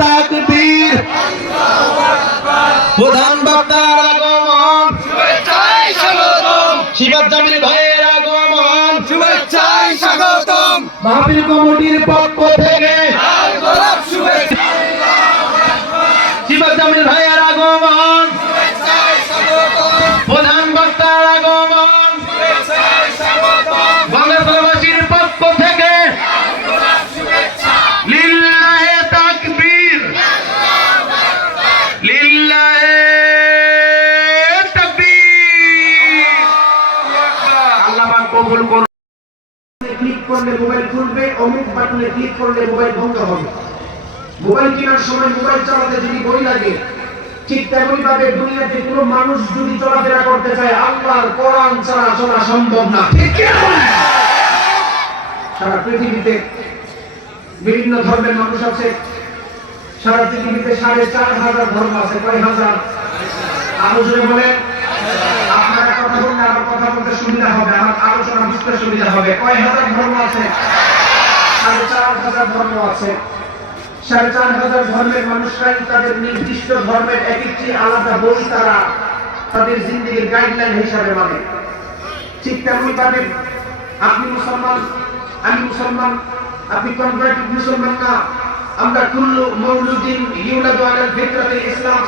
তাকবীর। প্রধান বক্তার আগমন। শুভেচ্ছায় স্বাগতম শিবাব জামিল ভাইয়ের আগমন। শুভেচ্ছায় স্বাগতম। মাহফিল কমিটির পক্ষ থেকে। শিবাব জামিল ভাইয়ের আগমন। ক্লিক করলে মোবাইল খুলবে অমুক বাটনে ক্লিক করলে মোবাইল বন্ধ হবে। মোবাইল কেনার সময় মোবাইল চালাতে যদি বই লাগে, ঠিক তেমনি ভাবে দুনিয়াতে কোনো মানুষ যদি চলাফেরা করতে চায়, আল্লাহর কোরআন ছাড়া চলা সম্ভব না? সারা পৃথিবীতে বিভিন্ন ধর্মের মানুষ আছে। সারা পৃথিবীতে সাড়ে চার হাজার ধর্ম আছে। কয় হাজার? আরও জোরে বলেন। আপনারা কথা বললে আমার কথা বলতে সুবিধা হবে, আমার আলোচনা বুঝতে সুবিধা হবে। কয় হাজার ধর্ম আছে? সাড়ে চার হাজার ধর্ম আছে। সাড়ে চার হাজার ধর্মের মানুষরাই তাদের নির্দিষ্ট ধর্মের এক একটি আলাদা বই তারা তাদের জিন্দিগির গাইডলাইন হিসাবে মানে। ঠিক তেমনি ভাবে আপনি মুসলমান, আমি মুসলমান, আপনি কনভার্টেড মুসলমান না। আমরা কুল্লু মৌলুদ্দিন ইউলাদু আলাল ইসলাম